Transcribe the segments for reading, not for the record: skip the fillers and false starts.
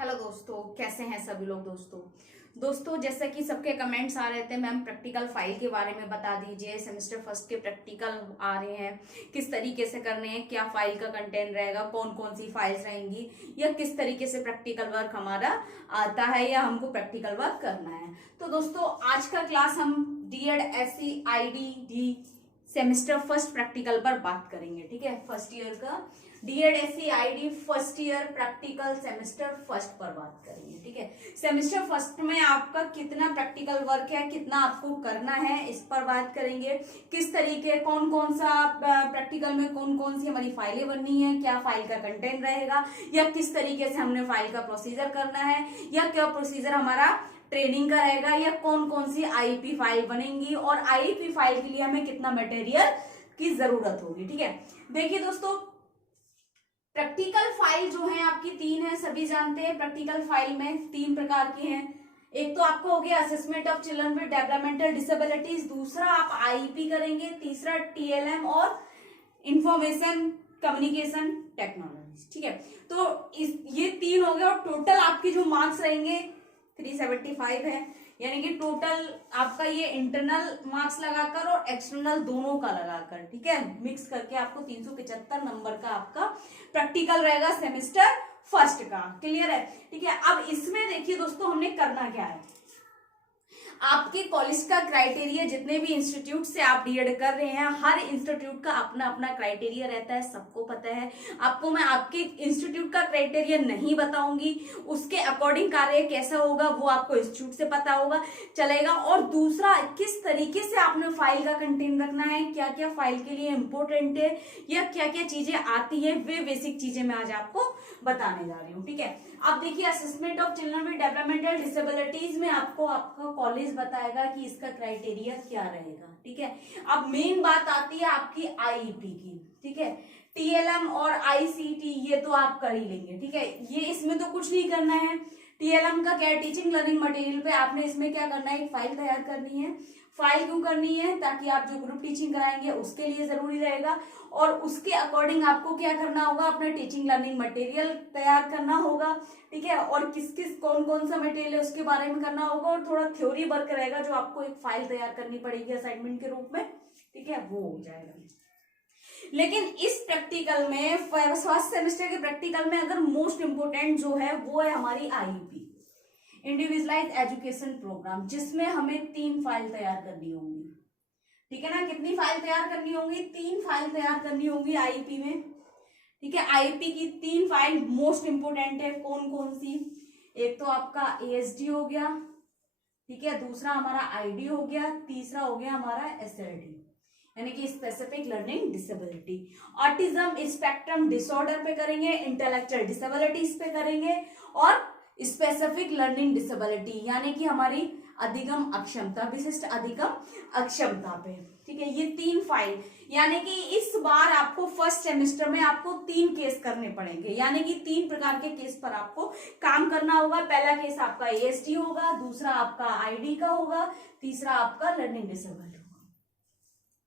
Hello दोस्तों, कैसे हैं सभी लोग। दोस्तों जैसा कि सबके कमेंट्स आ रहे थे, मैम प्रैक्टिकल फाइल के बारे में बता दीजिए। सेमेस्टर फर्स्ट के प्रैक्टिकल आ रहे हैं, किस तरीके से करने हैं, क्या फाइल का कंटेंट रहेगा, कौन कौन सी फाइल्स रहेंगी, या किस तरीके से प्रैक्टिकल वर्क हमारा आता है या हमको प्रैक्टिकल वर्क करना है। तो दोस्तों आज का क्लास हम DEd SC ID semester first practical पर बात करेंगे। ठीक है, फर्स्ट ईयर का DEd SC ID first year practical semester first पर बात करेंगे। ठीक है, सेमेस्टर फर्स्ट में आपका कितना प्रैक्टिकल वर्क है, कितना आपको करना है, इस पर बात करेंगे। किस तरीके कौन कौन सा प्रैक्टिकल में कौन कौन सी हमारी फाइलें बननी है, क्या फाइल का कंटेंट रहेगा, या किस तरीके से हमने फाइल का प्रोसीजर करना है, या क्या प्रोसीजर हमारा ट्रेनिंग का रहेगा, या कौन कौन सी आईपी फाइल बनेंगी, और आईपी फाइल के लिए हमें कितना मटेरियल की जरूरत होगी। ठीक है, देखिए दोस्तों प्रैक्टिकल फाइल जो है आपकी तीन है, सभी जानते हैं। प्रैक्टिकल फाइल में तीन प्रकार की हैं। एक तो आपको हो गया assessment of children with developmental disabilities, दूसरा आप आईपी करेंगे, तीसरा टीएलएम और इंफॉर्मेशन कम्युनिकेशन टेक्नोलॉजी। ठीक है, तो ये तीन हो गए और टोटल आपकी जो मार्क्स रहेंगे 375 है, यानी कि टोटल आपका ये इंटरनल मार्क्स लगाकर और एक्सटर्नल दोनों का लगाकर, ठीक है, मिक्स करके आपको 375 नंबर का आपका प्रैक्टिकल रहेगा सेमेस्टर फर्स्ट का। क्लियर है? ठीक है, अब इसमें देखिए दोस्तों हमने करना क्या है। आपके कॉलेज का क्राइटेरिया, जितने भी इंस्टीट्यूट से आप डीएड कर रहे हैं, हर इंस्टीट्यूट का अपना अपना क्राइटेरिया रहता है, सबको पता है। आपको मैं आपके इंस्टीट्यूट का क्राइटेरिया नहीं बताऊंगी, उसके अकॉर्डिंग कार्य कैसा होगा वो आपको इंस्टीट्यूट से पता होगा चलेगा। और दूसरा, किस तरीके से आपने फाइल का कंटेंट रखना है, क्या क्या फाइल के लिए इंपॉर्टेंट है, या क्या क्या चीजें आती है, वे बेसिक चीजें मैं आज आपको बताने जा रही हूँ। ठीक है, अब देखिए assessment of children with developmental disabilities में आपको आपका कॉलेज बताएगा कि इसका क्राइटेरिया क्या रहेगा। ठीक है, अब मेन बात आती है आपकी आईईपी की। ठीक है, टीएलएम और आईसीटी ये तो आप कर ही लेंगे। ठीक है, ये इसमें तो कुछ नहीं करना है। टीएलएम का क्या है, टीचिंग लर्निंग मटेरियल पे आपने इसमें क्या करना है, एक फाइल तैयार करनी है। फाइल क्यों करनी है? ताकि आप जो ग्रुप टीचिंग कराएंगे उसके लिए जरूरी रहेगा, और उसके अकॉर्डिंग आपको क्या करना होगा, अपना टीचिंग लर्निंग मटेरियल तैयार करना होगा। ठीक है, और किस किस कौन कौन सा मटेरियल है उसके बारे में करना होगा, और थोड़ा थ्योरी वर्क रहेगा जो आपको एक फाइल तैयार करनी पड़ेगी असाइनमेंट के रूप में। ठीक है, वो हो जाएगा। लेकिन इस प्रैक्टिकल में, फर्स्ट सेमेस्टर के प्रैक्टिकल में अगर मोस्ट इंपोर्टेंट जो है वो है हमारी आईईपी, इंडिविजुअलाइज्ड एजुकेशन प्रोग्राम, जिसमें हमें 3 फाइल तैयार करनी होंगी। ठीक है ना, कितनी फाइल तैयार करनी होंगी? 3 फाइल तैयार करनी होंगी आईपी में। ठीक है, आईपी की 3 फाइल मोस्ट इंपोर्टेंट है। कौन कौन सी? एक तो आपका एएसडी हो गया, ठीक है, दूसरा हमारा आईडी हो गया, तीसरा हो गया हमारा एसएलडी, यानी कि specific learning disability. Autism spectrum disorder पे करेंगे, इंटेलेक्चुअल डिसेबिलिटीज पे करेंगे, और स्पेसिफिक लर्निंग डिसेबिलिटी यानी कि हमारी अधिगम अक्षमता, विशिष्ट अधिगम अक्षमता पे। ठीक है, ये 3 फाइल, यानी कि इस बार आपको फर्स्ट सेमेस्टर में आपको 3 केस करने पड़ेंगे, यानी कि 3 प्रकार के केस पर आपको काम करना होगा। पहला केस आपका एएसडी होगा, दूसरा आपका आईडी का होगा, तीसरा आपका लर्निंग डिसेबल्ड होगा।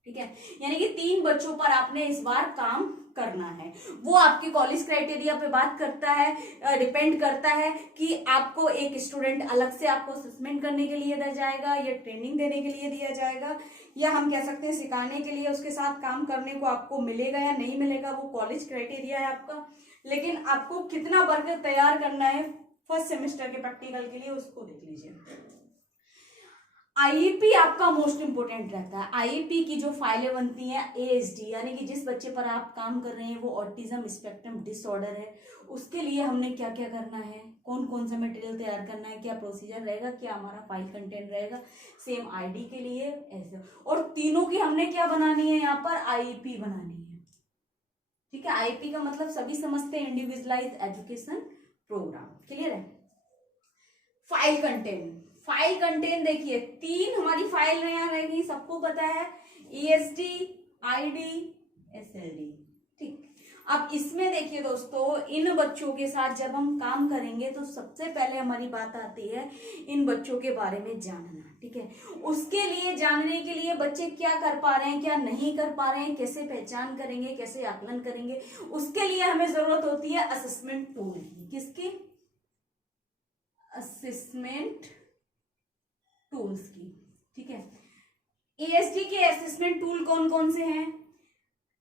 ठीक है, यानी कि 3 बच्चों पर आपने इस बार काम करना है। वो आपके कॉलेज क्राइटेरिया पे बात करता है, डिपेंड करता है कि आपको एक स्टूडेंट अलग से आपको असेसमेंट करने के लिए दिया जाएगा, या ट्रेनिंग देने के लिए दिया जाएगा, या हम कह सकते हैं सिखाने के लिए उसके साथ काम करने को आपको मिलेगा या नहीं मिलेगा, वो कॉलेज क्राइटेरिया है आपका। लेकिन आपको कितना वर्क तैयार करना है फर्स्ट सेमेस्टर के प्रैक्टिकल के लिए, उसको देख लीजिए। आईईपी आपका मोस्ट इंपोर्टेंट रहता है। आईईपी की जो फाइलें बनती हैं, एएसडी यानी कि जिस बच्चे पर आप काम कर रहे हैं वो ऑटिज्म स्पेक्ट्रम डिसऑर्डर है, उसके लिए हमने क्या क्या करना है, कौन कौन सा मटेरियल तैयार करना है, क्या प्रोसीजर रहेगा, क्या हमारा फाइल कंटेंट रहेगा, सेम आईडी के लिए ऐसे। और तीनों की हमने क्या बनानी है, यहाँ पर आईईपी बनानी है। ठीक है, आईईपी का मतलब सभी समझते हैं, इंडिविजुअलाइज्ड एजुकेशन प्रोग्राम। क्लियर है? फाइल कंटेंट, फाइल कंटेंट देखिए 3 हमारी फाइल यहाँ रहेगी, सबको पता है, ईएसडी, आईडी, एसएलडी। ठीक, अब इसमें देखिए दोस्तों, इन बच्चों के साथ जब हम काम करेंगे तो सबसे पहले हमारी बात आती है इन बच्चों के बारे में जानना। ठीक है, उसके लिए जानने के लिए बच्चे क्या कर पा रहे हैं, क्या नहीं कर पा रहे हैं, कैसे पहचान करेंगे, कैसे आकलन करेंगे, उसके लिए हमें जरूरत होती है असेसमेंट टूल की। किसकी? असेसमेंट टूल्स की। ठीक है, एएसडी के असेसमेंट टूल कौन कौन से हैं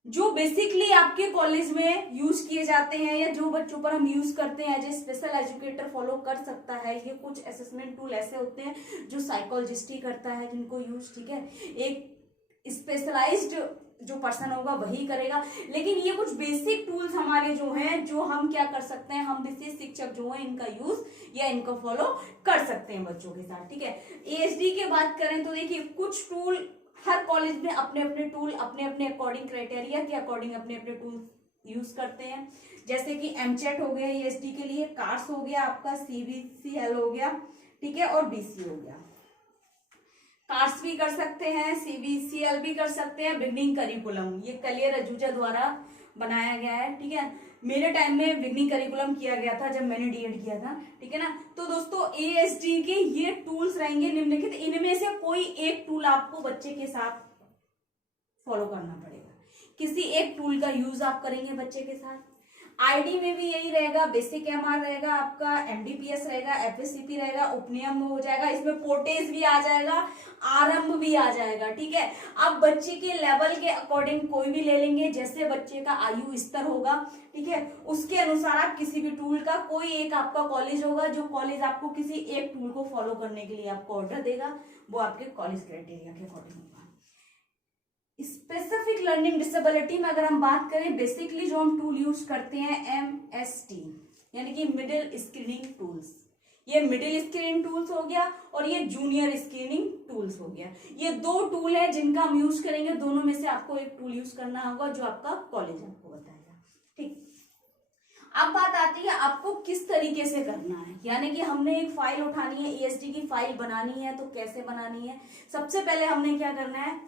जो बेसिकली आपके कॉलेज में यूज किए जाते हैं या जो बच्चों पर हम यूज करते हैं, as a special educator follow कर सकता है। ये कुछ असेसमेंट टूल ऐसे होते हैं जो साइकोलॉजिस्ट ही करता है जिनको यूज। ठीक है, एक स्पेशलाइज्ड जो पर्सन होगा वही करेगा, लेकिन ये कुछ बेसिक टूल्स हमारे जो हैं जो हम क्या कर सकते हैं, हम विशेष शिक्षक जो है इनका यूज या इनको फॉलो कर सकते हैं बच्चों के साथ। ठीक है, एएसडी की बात करें तो देखिए कुछ टूल हर कॉलेज में अपने अपने टूल अपने अपने अकॉर्डिंग क्राइटेरिया के अकॉर्डिंग अपने अपने टूल यूज करते हैं। जैसे कि एमचेट हो गया एएसडी के लिए, कार्स हो गया आपका, सीबीसीएल हो गया, ठीक है, और बीसी हो गया। कार्स भी कर सकते हैं, सीबीसीएल भी कर सकते हैं। बिगनिंग करिकुलम ये कलियर अजूजा द्वारा बनाया गया है। ठीक है, मेरे टाइम में बिगनिंग करिकुलम किया गया था जब मैंने डीएड किया था। ठीक है ना, तो दोस्तों एएसडी के ये टूल्स रहेंगे निम्नलिखित, इनमें से कोई एक टूल आपको बच्चे के साथ फॉलो करना पड़ेगा। किसी एक टूल का यूज आप करेंगे बच्चे के साथ। आईडी में भी यही रहेगा, बेसिक एमआर रहेगा आपका, एमडीपीएस रहेगा, एफएससीपी रहेगा, उपनियम हो जाएगा, इसमें पोटेज भी आ जाएगा, आरंभ भी आ जाएगा। ठीक है, अब बच्चे के लेवल के अकॉर्डिंग कोई भी ले लेंगे, जैसे बच्चे का आयु स्तर होगा, ठीक है, उसके अनुसार आप किसी भी टूल का, कोई एक आपका कॉलेज होगा जो कॉलेज आपको किसी एक टूल को फॉलो करने के लिए आपको ऑर्डर देगा, वो आपके कॉलेज क्राइटेरिया के अकॉर्डिंग होगा। स्पेसिफिक लर्निंग डिसेबिलिटी में अगर हम बात करें, बेसिकली जो हम टूल यूज करते हैं एमएसटी यानी कि मिडिल स्क्रीनिंग टूल्स, ये मिडिल स्क्रीनिंग टूल्स हो गया और ये जूनियर स्क्रीनिंग टूल्स हो गया। ये दो टूल है जिनका हम यूज करेंगे, दोनों में से आपको एक टूल यूज करना होगा जो आपका कॉलेज आपको बताएगा। ठीक, अब बात आती है आपको किस तरीके से करना है, यानी कि हमने एक फाइल उठानी है, एएसडी की फाइल बनानी है, तो कैसे बनानी है। सबसे पहले हमने क्या करना है,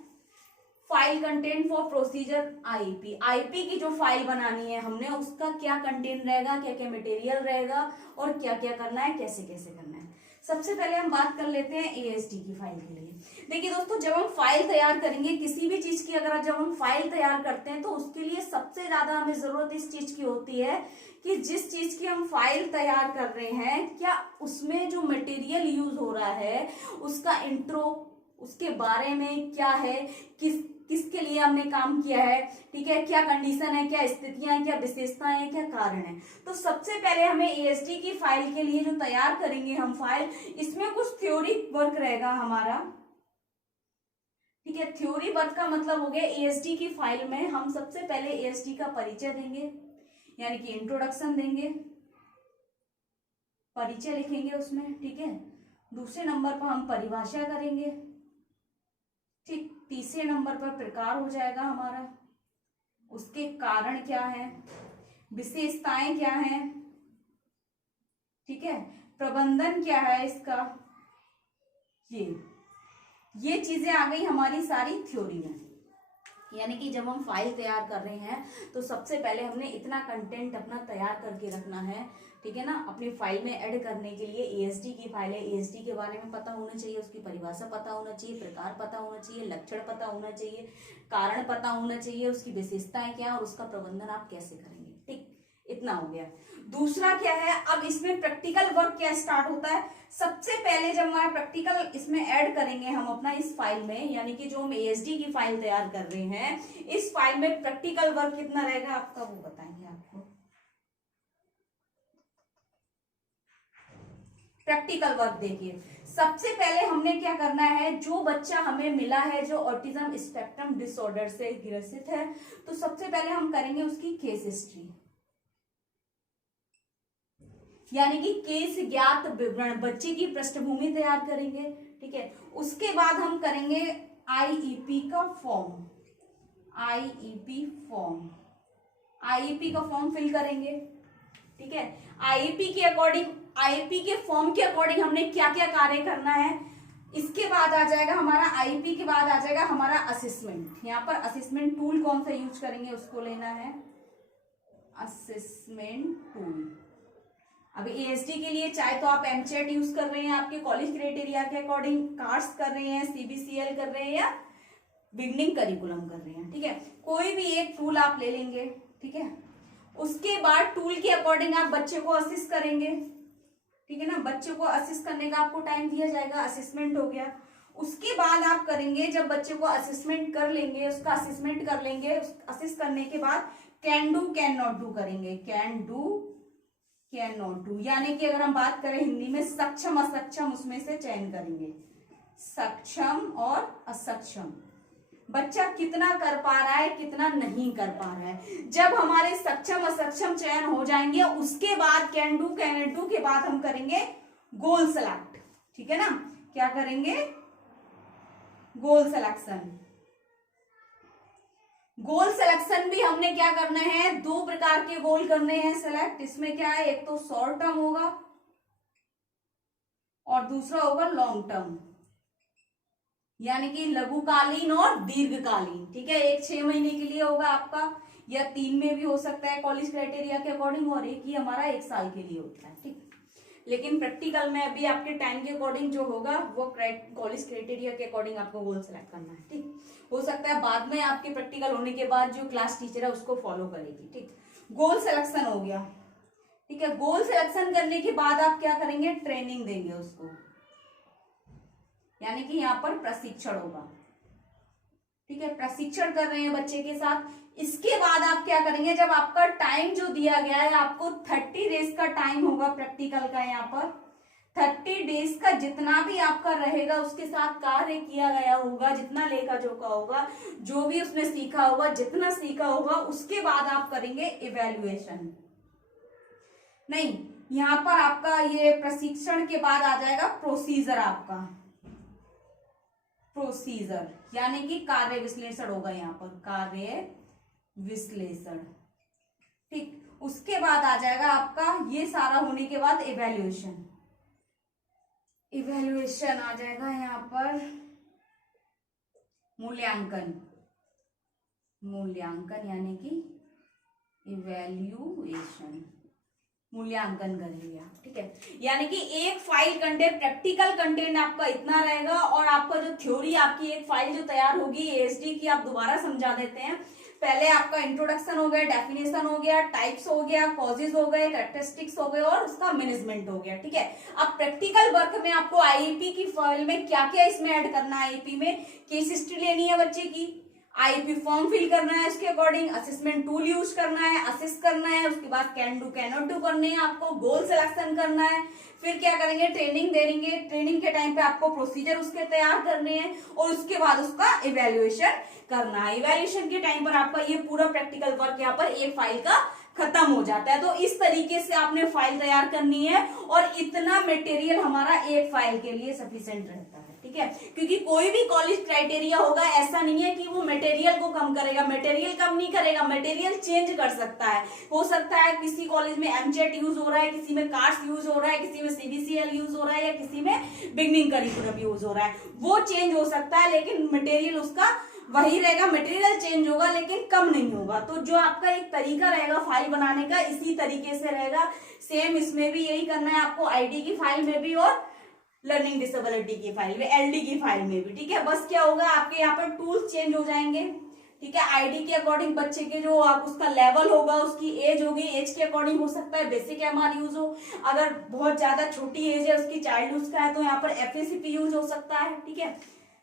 file content for procedure IP, IP की जो फाइल बनानी है हमने, उसका क्या कंटेंट रहेगा, क्या क्या मटेरियल रहेगा और क्या क्या करना है, कैसे कैसे करना है। सबसे पहले हम बात कर लेते हैं एएसडी की फाइल के लिए। देखिए दोस्तों, जब हम फाइल तैयार करेंगे किसी भी चीज की, अगर जब हम फाइल तैयार करते हैं तो उसके लिए सबसे ज्यादा हमें जरूरत इस चीज की होती है कि जिस चीज की हम फाइल तैयार कर रहे हैं, क्या उसमें जो मटेरियल यूज हो रहा है उसका इंट्रो, उसके बारे में क्या है, किसके लिए हमने काम किया है, ठीक है, क्या कंडीशन है, क्या स्थितियां, क्या विशेषताएं हैं, क्या कारण है। तो सबसे पहले हमें एएसडी की फाइल के लिए जो तैयार करेंगे हम फाइल, इसमें कुछ थ्योरी वर्क रहेगा हमारा। ठीक है, थ्योरी वर्क का मतलब हो गया एएसडी की फाइल में हम सबसे पहले एएसडी का परिचय देंगे, यानी कि इंट्रोडक्शन देंगे, परिचय लिखेंगे उसमें। ठीक है, दूसरे नंबर पर हम परिभाषा करेंगे। ठीक, तीसरे नंबर पर प्रकार हो जाएगा हमारा, उसके कारण क्या है, विशेषताएं क्या हैं, ठीक है, प्रबंधन क्या है इसका, ये चीजें आ गई हमारी सारी थ्योरी में। यानी कि जब हम फाइल तैयार कर रहे हैं तो सबसे पहले हमने इतना कंटेंट अपना तैयार करके रखना है, ठीक है ना, अपनी फाइल में ऐड करने के लिए। एएसडी की फाइल है, एएसडी के बारे में पता होना चाहिए, उसकी परिभाषा पता होना चाहिए, प्रकार पता होना चाहिए, लक्षण पता होना चाहिए, कारण पता होना चाहिए, उसकी विशेषताएं क्या और उसका प्रबंधन आप कैसे करेंगे। ठीक, इतना हो गया। दूसरा क्या है, अब इसमें प्रैक्टिकल वर्क क्या स्टार्ट होता है। सबसे पहले जब हमारा प्रैक्टिकल इसमें ऐड करेंगे हम अपना इस फाइल में, यानी कि जो हम एएसडी की फाइल तैयार कर रहे हैं, इस फाइल में प्रैक्टिकल वर्क कितना रहेगा आपका वो बताएंगे आपको। प्रैक्टिकल वर्क देखिए, सबसे पहले हमने क्या करना है, जो बच्चा हमें मिला है जो ऑटिज्म स्पेक्ट्रम डिसऑर्डर से ग्रसित है, तो सबसे पहले हम करेंगे उसकी केस हिस्ट्री, यानी कि केस ज्ञात विवरण, बच्चे की पृष्ठभूमि तैयार करेंगे। ठीक है, उसके बाद हम करेंगे आईईपी का फॉर्म, आईईपी फॉर्म, आईईपी का फॉर्म फिल करेंगे। ठीक है, आईईपी के अकॉर्डिंग, आईईपी के फॉर्म के अकॉर्डिंग हमने क्या क्या कार्य करना है। इसके बाद आ जाएगा हमारा आईईपी के बाद आ जाएगा हमारा असेसमेंट। यहाँ पर असेसमेंट टूल कौन सा यूज करेंगे उसको लेना है, असेसमेंट टूल। अभी एएसडी के लिए चाहे तो आप एमचेट यूज कर रहे हैं आपके कॉलेज क्राइटेरिया के अकॉर्डिंग, कार्स कर रहे हैं, सीबीसीएल कर रहे हैं या बिगनिंग करिकुलम कर रहे हैं। ठीक है, कोई भी एक टूल आप ले लेंगे। ठीक है, उसके बाद टूल के अकॉर्डिंग आप बच्चे को असिस्ट करेंगे। ठीक है ना। बच्चे को असिस्ट करने का आपको टाइम दिया जाएगा, असिस्मेंट हो गया। उसके बाद आप करेंगे, जब बच्चे को असिस्मेंट कर लेंगे, उसका असिस्मेंट कर लेंगे, असिस्ट करने के बाद can do can not do करेंगे, can do can not do, यानी कि अगर हम बात करें हिंदी में सक्षम असक्षम, उसमें से चयन करेंगे, सक्षम और असक्षम। बच्चा कितना कर पा रहा है, कितना नहीं कर पा रहा है। जब हमारे सक्षम असक्षम चयन हो जाएंगे, उसके बाद कैन डू कैन डू के बाद हम करेंगे गोल सेलेक्ट। ठीक है ना, क्या करेंगे, गोल सिलेक्शन। गोल सिलेक्शन भी हमने क्या करना है, दो प्रकार के गोल करने हैं सेलेक्ट। इसमें क्या है, एक तो शॉर्ट टर्म होगा और दूसरा होगा लॉन्ग टर्म, यानी कि लघुकालीन और दीर्घकालीन। ठीक है, एक 6 महीने के लिए होगा आपका, या 3 में भी हो सकता है कॉलेज क्राइटेरिया के अकॉर्डिंग, और एक ही हमारा 1 साल के लिए होता है। ठीक, लेकिन प्रैक्टिकल में अभी आपके टाइम के अकॉर्डिंग जो होगा वो कॉलेज क्राइटेरिया के अकॉर्डिंग आपको गोल सेलेक्ट करना है। ठीक, हो सकता है बाद में आपके प्रैक्टिकल होने के बाद जो क्लास टीचर है उसको फॉलो करेगी। ठीक, गोल सिलेक्शन हो गया। ठीक है, गोल सिलेक्शन करने के बाद आप क्या करेंगे, ट्रेनिंग देंगे उसको, यानी कि यहाँ पर प्रशिक्षण होगा। ठीक है, प्रशिक्षण कर रहे हैं बच्चे के साथ। इसके बाद आप क्या करेंगे, जब आपका टाइम जो दिया गया है, आपको 30 डेज का टाइम होगा प्रैक्टिकल का, यहाँ पर 30 डेज का जितना भी आपका रहेगा उसके साथ कार्य किया गया होगा, जितना लेखा जोखा होगा, जो भी उसने सीखा होगा, जितना सीखा होगा, उसके बाद आप करेंगे इवेल्युएशन। नहीं, यहाँ पर आपका ये प्रशिक्षण के बाद आ जाएगा प्रोसीजर, आपका प्रोसीजर यानी कि कार्य विश्लेषण होगा, यहाँ पर कार्य विश्लेषण। ठीक, उसके बाद आ जाएगा आपका ये सारा होने के बाद इवेल्युएशन। इवेल्युएशन आ जाएगा यहाँ पर मूल्यांकन, मूल्यांकन यानी कि इवेल्युएशन, मूल्यांकन करेंगे आप। ठीक है, यानी कि एक फाइल कंटेंट, प्रैक्टिकल कंटेंट आपका इतना रहेगा, और आपका जो थ्योरी आपकी एक फाइल जो तैयार होगी एएसडी की, आप दोबारा समझा देते हैं। पहले आपका इंट्रोडक्शन हो गया, डेफिनेशन हो गया, टाइप्स हो गया, कॉजेज हो गए, कैरेक्टरिस्टिक्स हो गए, और उसका मैनेजमेंट हो गया। ठीक है, अब प्रैक्टिकल वर्क में आपको आईईपी की फाइल में क्या क्या इसमें ऐड करना है, आईईपी में केस हिस्ट्री लेनी है बच्चे की, आईपी फॉर्म फिल करना है, उसके अकॉर्डिंग असेसमेंट टूल यूज करना है, असिस्ट करना है, उसके बाद can do can not do करने हैं आपको, गोल सिलेक्शन करना है, फिर क्या करेंगे, ट्रेनिंग देंगे, ट्रेनिंग के टाइम पे आपको प्रोसीजर उसके तैयार करने हैं, और उसके बाद उसका इवेल्युएशन करना है। इवेल्युएशन के टाइम पर आपका ये पूरा प्रैक्टिकल वर्क यहाँ पर एक फाइल का खत्म हो जाता है। तो इस तरीके से आपने फाइल तैयार करनी है, और इतना मटेरियल हमारा एक फाइल के लिए सफिशिएंट रहता है। ठीक है, क्योंकि कोई भी कॉलेज क्राइटेरिया होगा, ऐसा नहीं है कि वो मटेरियल को कम करेगा, मटेरियल कम नहीं करेगा, मटेरियल चेंज कर सकता है। हो सकता है किसी कॉलेज में एमचेट यूज हो रहा है, किसी में कार्ड्स यूज हो रहा है, किसी में सीबीसीएल यूज हो रहा है, या किसी में बिगनिंग करिकुलम यूज हो रहा है, वो चेंज हो सकता है, लेकिन मटेरियल उसका वही रहेगा। मटेरियल चेंज होगा लेकिन कम नहीं होगा। तो जो आपका एक तरीका रहेगा फाइल बनाने का, इसी तरीके से रहेगा। सेम इसमें भी यही करना है आपको, आईडी की फाइल में भी और लर्निंग डिसेबिलिटी की फाइल में, एलडी की फाइल में भी। ठीक है, बस क्या होगा, आपके यहाँ पर टूल्स चेंज हो जाएंगे। ठीक है, आईडी के अकॉर्डिंग बच्चे के जो आप उसका लेवल होगा, उसकी एज होगी, एज के अकॉर्डिंग हो सकता है बेसिक एमआर यूज हो, अगर बहुत ज्यादा छोटी एज है उसकी चाइल्ड यूज का है तो यहाँ पर एफएसीपी यूज हो सकता है। ठीक है,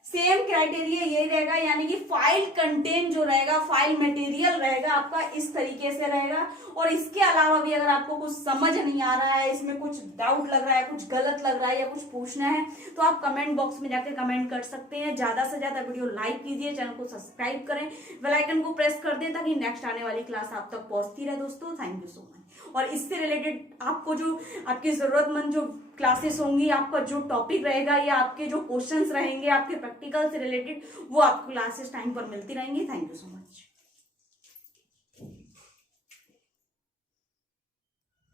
सेम क्राइटेरिया यही रहेगा, यानी कि फाइल कंटेंट जो रहेगा, फाइल मटेरियल रहेगा आपका इस तरीके से रहेगा। और इसके अलावा भी अगर आपको कुछ समझ नहीं आ रहा है, इसमें कुछ डाउट लग रहा है, कुछ गलत लग रहा है, या कुछ पूछना है, तो आप कमेंट बॉक्स में जाकर कमेंट कर सकते हैं। ज्यादा से ज्यादा वीडियो लाइक कीजिए, चैनल को सब्सक्राइब करें, बेल आइकन को प्रेस कर दें, ताकि नेक्स्ट आने वाली क्लास आप तक पहुंचती रहे। दोस्तों, थैंक यू सो मच। और इससे रिलेटेड आपको जो आपकी जरूरतमंद जो क्लासेस होंगी, आपका जो टॉपिक रहेगा, या आपके जो क्वेश्चंस रहेंगे आपके प्रैक्टिकल से रिलेटेड, वो आपको क्लासेस टाइम पर मिलती रहेंगी। Thank you so much.